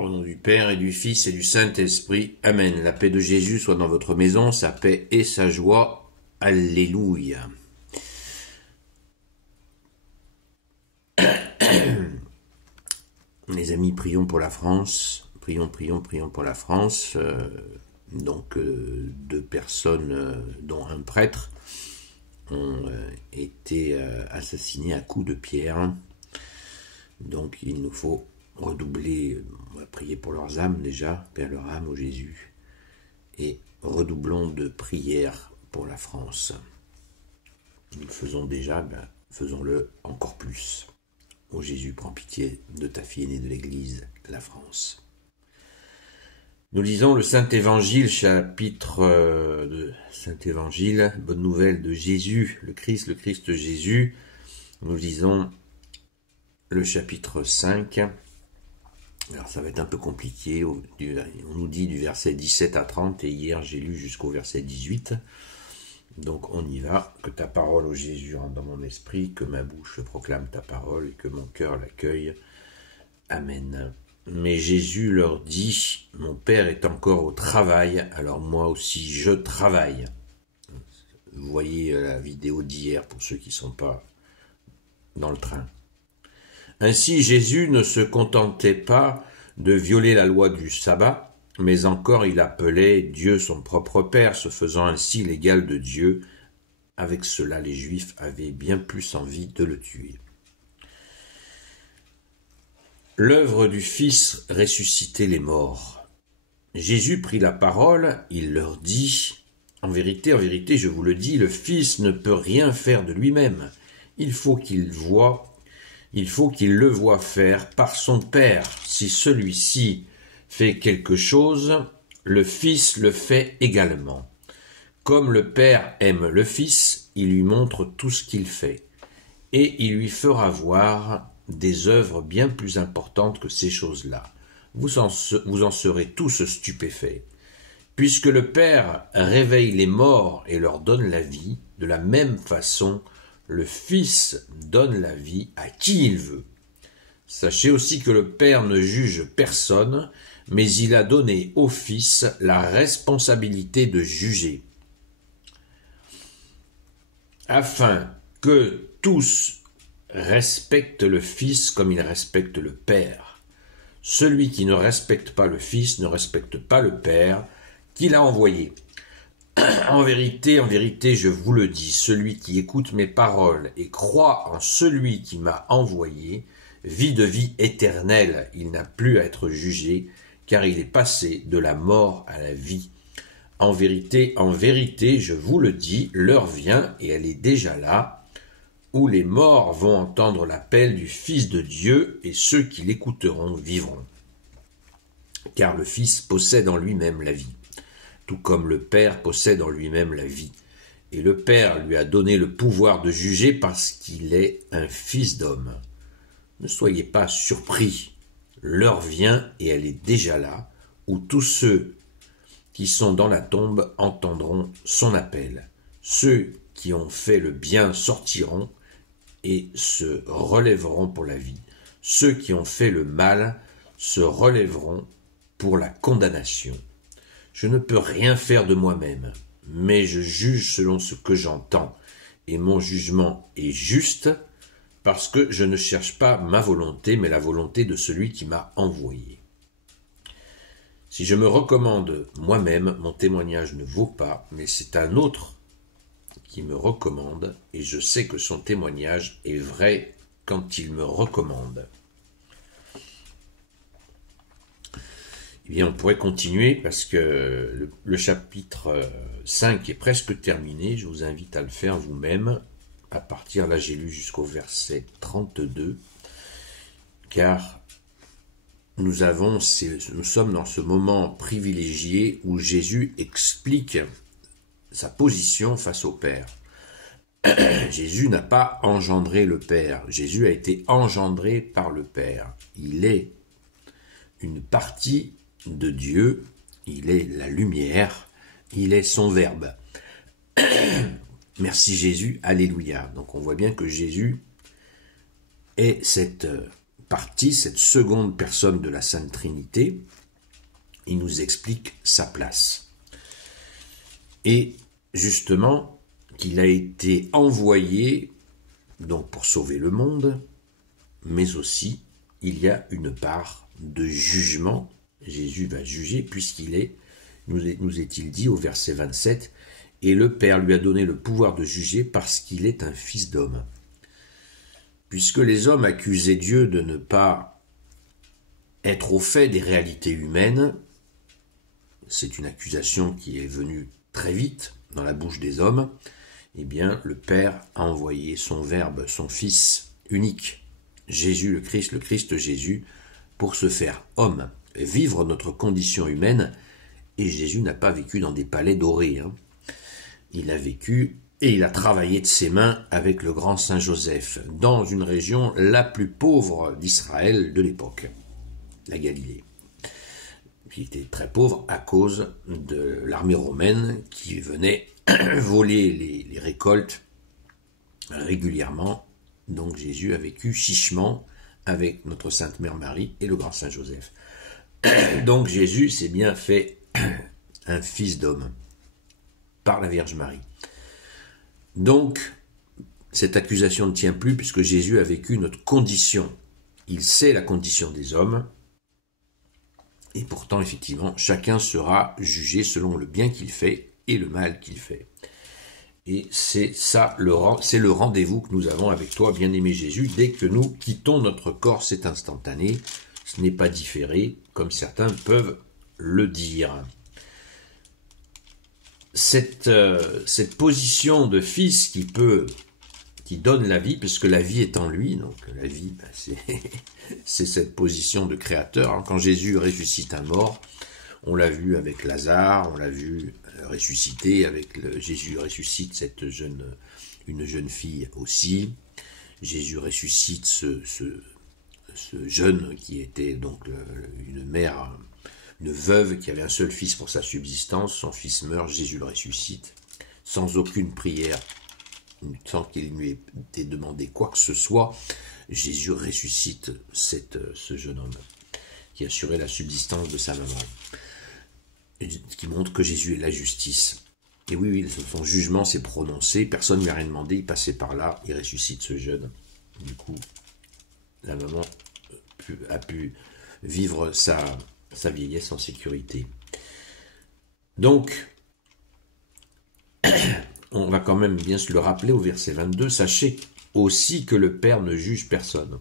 Au nom du Père et du Fils et du Saint-Esprit. Amen. La paix de Jésus soit dans votre maison, sa paix et sa joie. Alléluia. Les amis, prions pour la France. Prions pour la France. Deux personnes, dont un prêtre, ont été assassinés à coups de pierre. Donc il nous faut redoubler, on va prier pour leurs âmes déjà, Père leur âme au Jésus, et redoublons de prières pour la France. Nous le faisons déjà, faisons-le encore plus. Ô Jésus, prends pitié de ta fille aînée de l'Église, la France. Nous lisons le Saint-Évangile, chapitre de Saint-Évangile, bonne nouvelle de Jésus, le Christ Jésus. Nous lisons le chapitre 5. Alors ça va être un peu compliqué, on nous dit du verset 17 à 30, et hier j'ai lu jusqu'au verset 18. Donc on y va. Que ta parole, ô Jésus, rentre dans mon esprit, que ma bouche proclame ta parole, et que mon cœur l'accueille. Amen. Mais Jésus leur dit, mon Père est encore au travail, alors moi aussi je travaille. Vous voyez la vidéo d'hier pour ceux qui ne sont pas dans le train. Ainsi Jésus ne se contentait pas de violer la loi du sabbat, mais encore il appelait Dieu son propre Père, se faisant ainsi l'égal de Dieu. Avec cela, les Juifs avaient bien plus envie de le tuer. L'œuvre du Fils ressuscitait les morts. Jésus prit la parole, il leur dit, en vérité, je vous le dis, le Fils ne peut rien faire de lui-même. Il faut qu'il le voie faire par son Père. Si celui-ci fait quelque chose, le Fils le fait également. Comme le Père aime le Fils, il lui montre tout ce qu'il fait, et il lui fera voir des œuvres bien plus importantes que ces choses-là. Vous en serez tous stupéfaits. Puisque le Père réveille les morts et leur donne la vie, de la même façon, le Fils donne la vie à qui il veut. Sachez aussi que le Père ne juge personne, mais il a donné au Fils la responsabilité de juger, afin que tous respectent le Fils comme il respecte le Père. Celui qui ne respecte pas le Fils ne respecte pas le Père qui l'a envoyé. En vérité, je vous le dis, celui qui écoute mes paroles et croit en celui qui m'a envoyé, vit de vie éternelle. Il n'a plus à être jugé, car il est passé de la mort à la vie. En vérité, je vous le dis, l'heure vient, et elle est déjà là, où les morts vont entendre l'appel du Fils de Dieu, et ceux qui l'écouteront vivront. Car le Fils possède en lui-même la vie, tout comme le Père possède en lui-même la vie. Et le Père lui a donné le pouvoir de juger parce qu'il est un Fils d'homme. Ne soyez pas surpris, l'heure vient, et elle est déjà là, où tous ceux qui sont dans la tombe entendront son appel. Ceux qui ont fait le bien sortiront et se relèveront pour la vie. Ceux qui ont fait le mal se relèveront pour la condamnation. Je ne peux rien faire de moi-même, mais je juge selon ce que j'entends, et mon jugement est juste, parce que je ne cherche pas ma volonté, mais la volonté de celui qui m'a envoyé. Si je me recommande moi-même, mon témoignage ne vaut pas, mais c'est un autre qui me recommande, et je sais que son témoignage est vrai quand il me recommande. Eh bien, on pourrait continuer parce que le chapitre 5 est presque terminé. Je vous invite à le faire vous-même. À partir, là j'ai lu jusqu'au verset 32, car nous sommes dans ce moment privilégié où Jésus explique sa position face au Père. Jésus n'a pas engendré le Père. Jésus a été engendré par le Père. Il est une partie de Dieu, il est la lumière, il est son Verbe. Merci Jésus, alléluia. Donc on voit bien que Jésus est cette partie, cette seconde personne de la Sainte Trinité, il nous explique sa place. Et justement, qu'il a été envoyé donc pour sauver le monde, mais aussi il y a une part de jugement. Jésus va juger puisqu'il est, nous est-il dit au verset 27, « Et le Père lui a donné le pouvoir de juger parce qu'il est un fils d'homme. » Puisque les hommes accusaient Dieu de ne pas être au fait des réalités humaines, c'est une accusation qui est venue très vite dans la bouche des hommes, eh bien le Père a envoyé son Verbe, son Fils unique, Jésus le Christ Jésus, pour se faire homme, vivre notre condition humaine, et Jésus n'a pas vécu dans des palais dorés, hein. Il a vécu et il a travaillé de ses mains avec le grand Saint Joseph, dans une région la plus pauvre d'Israël de l'époque, la Galilée. Il était très pauvre à cause de l'armée romaine qui venait voler les récoltes régulièrement. Donc Jésus a vécu chichement avec notre Sainte Mère Marie et le grand Saint Joseph. Donc Jésus s'est bien fait un fils d'homme par la Vierge Marie. Donc, cette accusation ne tient plus puisque Jésus a vécu notre condition. Il sait la condition des hommes. Et pourtant, effectivement, chacun sera jugé selon le bien qu'il fait et le mal qu'il fait. Et c'est ça, c'est le rendez-vous que nous avons avec toi, bien-aimé Jésus. Dès que nous quittons notre corps, c'est instantané. Ce n'est pas différé, comme certains peuvent le dire. Cette position de fils qui donne la vie, puisque la vie est en lui, donc la vie, c'est cette position de créateur. Quand Jésus ressuscite un mort, on l'a vu avec Lazare, on l'a vu ressusciter Jésus ressuscite une jeune fille aussi. Jésus ressuscite ce jeune qui était donc une mère, une veuve qui avait un seul fils pour sa subsistance. Son fils meurt, Jésus le ressuscite, sans aucune prière, sans qu'il lui ait été demandé quoi que ce soit. Jésus ressuscite ce jeune homme qui assurait la subsistance de sa maman, ce qui montre que Jésus est la justice. Et oui, son jugement s'est prononcé, personne ne lui a rien demandé, il passait par là, il ressuscite ce jeune. Du coup, la maman a pu vivre sa vieillesse en sécurité. Donc, on va quand même bien se le rappeler au verset 22, « Sachez aussi que le Père ne juge personne,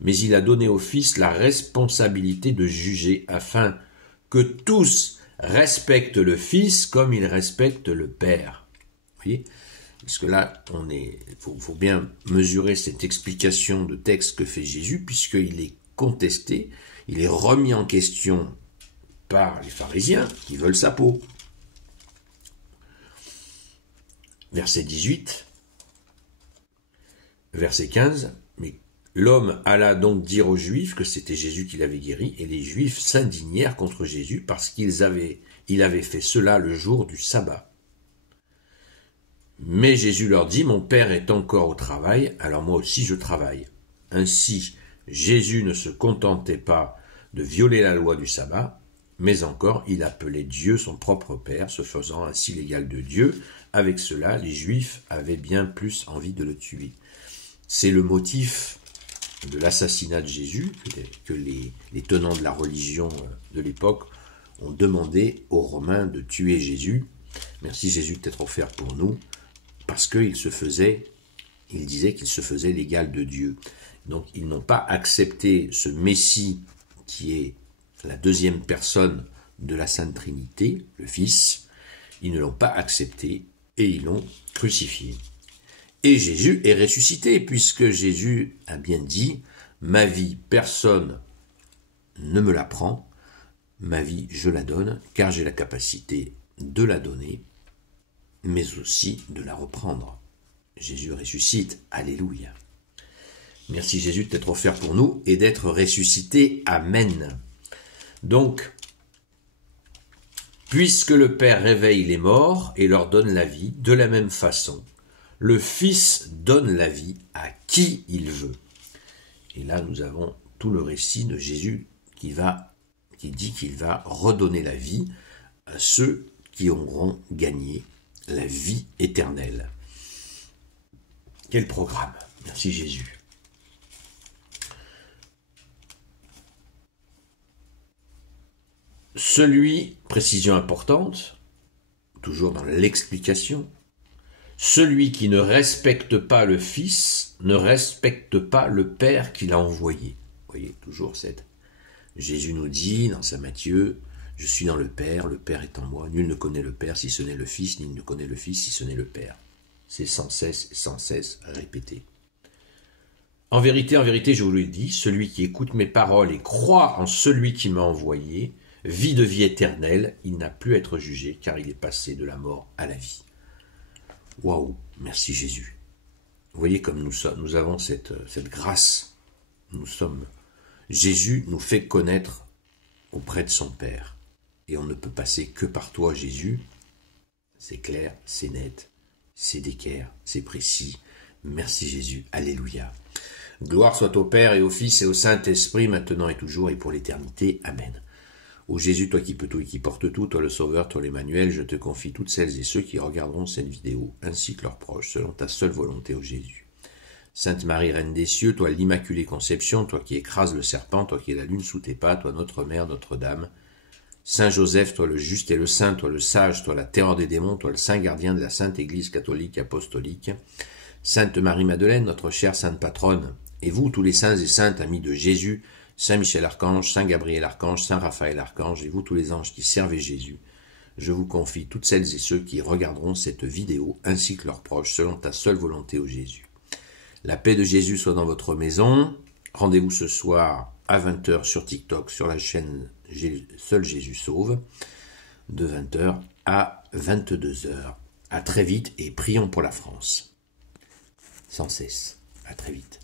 mais il a donné au Fils la responsabilité de juger, afin que tous respectent le Fils comme il respecte le Père. » Vous voyez ? Parce que là, faut bien mesurer cette explication de texte que fait Jésus, puisqu'il est contesté, il est remis en question par les pharisiens qui veulent sa peau. Verset 18, verset 15, « Mais l'homme alla donc dire aux Juifs que c'était Jésus qui l'avait guéri, et les Juifs s'indignèrent contre Jésus parce qu'il avait fait cela le jour du sabbat. Mais Jésus leur dit, « Mon Père est encore au travail, alors moi aussi je travaille. » Ainsi, Jésus ne se contentait pas de violer la loi du sabbat, mais encore il appelait Dieu son propre Père, se faisant ainsi l'égal de Dieu. Avec cela, les Juifs avaient bien plus envie de le tuer. C'est le motif de l'assassinat de Jésus que les tenants de la religion de l'époque ont demandé aux Romains de tuer Jésus. Merci Jésus d'être offert pour nous, parce qu'il disait qu'il se faisait l'égal de Dieu. Donc ils n'ont pas accepté ce Messie qui est la deuxième personne de la Sainte Trinité, le Fils. Ils ne l'ont pas accepté et ils l'ont crucifié. Et Jésus est ressuscité, puisque Jésus a bien dit « Ma vie, personne ne me la prend, ma vie, je la donne, car j'ai la capacité de la donner, mais aussi de la reprendre. » Jésus ressuscite, alléluia. Merci Jésus d'être offert pour nous et d'être ressuscité, amen. Donc, puisque le Père réveille les morts et leur donne la vie, de la même façon, le Fils donne la vie à qui il veut. Et là, nous avons tout le récit de Jésus qui dit qu'il va redonner la vie à ceux qui auront gagné la vie éternelle. Quel programme! Merci Jésus. Précision importante, toujours dans l'explication, celui qui ne respecte pas le Fils ne respecte pas le Père qui l'a envoyé. Vous voyez, toujours cette... Jésus nous dit dans saint Matthieu, « Je suis dans le Père est en moi, nul ne connaît le Père si ce n'est le Fils, nul ne connaît le Fils si ce n'est le Père. » C'est sans cesse répété. En vérité, je vous le dis, celui qui écoute mes paroles et croit en celui qui m'a envoyé, vit de vie éternelle, il n'a plus à être jugé, car il est passé de la mort à la vie. Waouh, merci Jésus. Vous voyez comme nous avons cette grâce. Jésus nous fait connaître auprès de son Père. Et on ne peut passer que par toi, Jésus. C'est clair, c'est net, c'est d'équerre, c'est précis. Merci Jésus, alléluia. Gloire soit au Père et au Fils et au Saint-Esprit, maintenant et toujours et pour l'éternité. Amen. Ô Jésus, toi qui peux tout et qui portes tout, toi le Sauveur, toi l'Emmanuel, je te confie toutes celles et ceux qui regarderont cette vidéo, ainsi que leurs proches, selon ta seule volonté, ô Jésus. Sainte Marie, Reine des cieux, toi l'Immaculée Conception, toi qui écrases le serpent, toi qui es la lune sous tes pas, toi notre Mère, Notre-Dame. Saint Joseph, toi le juste et le saint, toi le sage, toi la terreur des démons, toi le saint gardien de la Sainte Église catholique apostolique. Sainte Marie-Madeleine, notre chère sainte patronne, et vous, tous les saints et saintes amis de Jésus, Saint Michel Archange, Saint Gabriel Archange, Saint Raphaël Archange, et vous tous les anges qui servez Jésus, je vous confie toutes celles et ceux qui regarderont cette vidéo, ainsi que leurs proches, selon ta seule volonté, ô Jésus. La paix de Jésus soit dans votre maison. Rendez-vous ce soir à 20h sur TikTok, sur la chaîne Seul Jésus Sauve, de 20h à 22h. À très vite et prions pour la France. Sans cesse. À très vite.